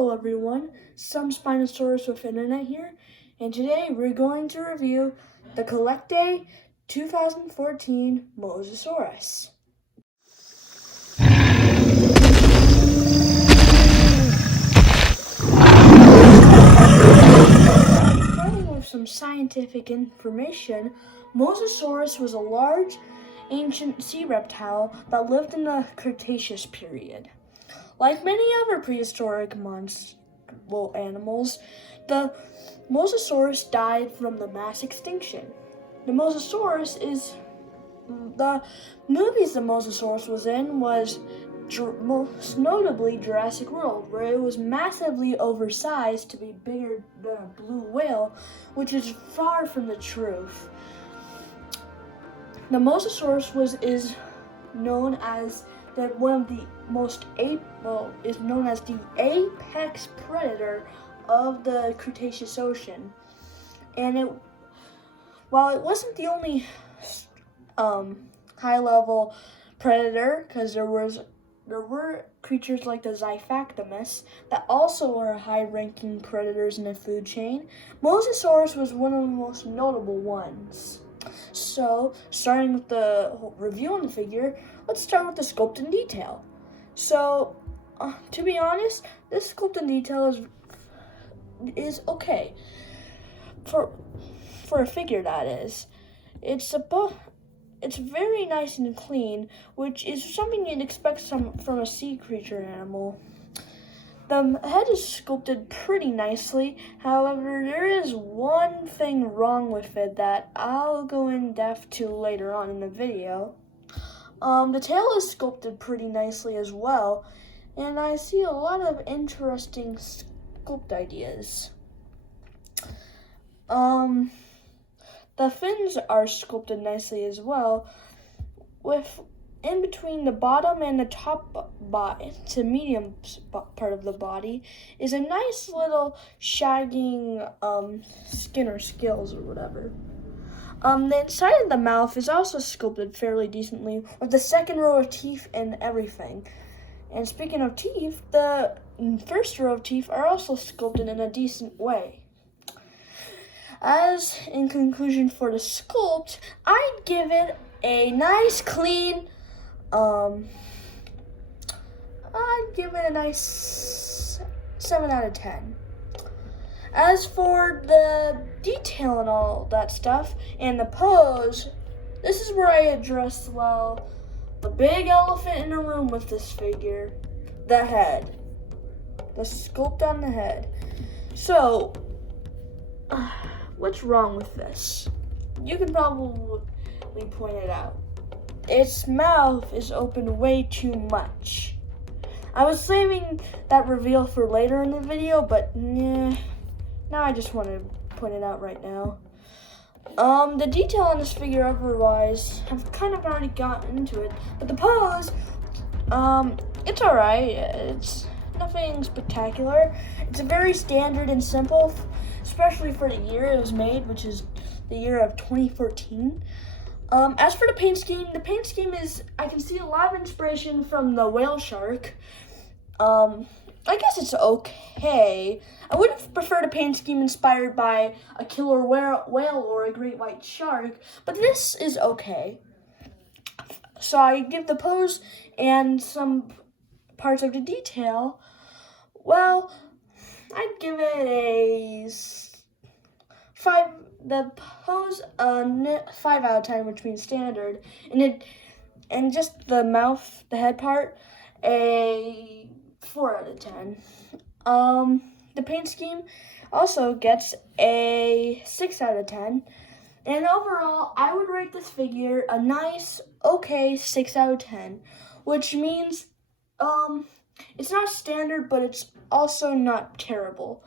Hello everyone, some Spinosaurus with Internet here, and today we're going to review the CollectA 2014 mosasaurus. Starting with some scientific information, mosasaurus was a large, ancient sea reptile that lived in the Cretaceous period. Like many other prehistoric animals, the mosasaurus died from the mass extinction. The movies the mosasaurus was in was most notably Jurassic World, where it was massively oversized to be bigger than a blue whale, which is far from the truth. The mosasaurus is known as is known as the apex predator of the Cretaceous Ocean, and while it wasn't the only high-level predator, because there were creatures like the Xiphactopus that also were high-ranking predators in the food chain, mosasaurus was one of the most notable ones. So, starting with the review on the figure, let's start with the sculpt and detail. So, to be honest, this sculpt and detail is okay for a figure. That is, it's very nice and clean, which is something you'd expect from a sea creature animal. The head is sculpted pretty nicely. However, there is one thing wrong with it that I'll go in depth to later on in the video. The tail is sculpted pretty nicely as well, and I see a lot of interesting sculpt ideas. The fins are sculpted nicely as well, with in between the bottom and the top to medium part of the body is a nice little shagging skin or scales or whatever. The inside of the mouth is also sculpted fairly decently, with the second row of teeth and everything. And speaking of teeth, the first row of teeth are also sculpted in a decent way. As in conclusion for the sculpt, I'd give it a nice clean, I'd give it a nice 7 out of 10. As for the detail and all that stuff, and the pose, this is where I address, the big elephant in the room with this figure, the head. The sculpt on the head. So, what's wrong with this? You can probably point it out. Its mouth is open way too much. I was saving that reveal for later in the video, but now I just want to point it out right now. The detail on this figure otherwise, I've kind of already gotten into it, but the pose, it's alright. It's nothing spectacular. It's very standard and simple, especially for the year it was made, which is the year of 2014. As for the paint scheme is, I can see a lot of inspiration from the whale shark. I guess it's okay. I would have preferred a paint scheme inspired by a killer whale or a great white shark, but this is okay. So I give the pose and some parts of the detail, well, I'd give it a 5. The pose 5 out of 10, which means standard, and just the mouth, the head part, a 4 out of 10. The paint scheme also gets a 6 out of 10. And overall, I would rate this figure a nice, okay 6 out of 10, which means it's not standard, but it's also not terrible.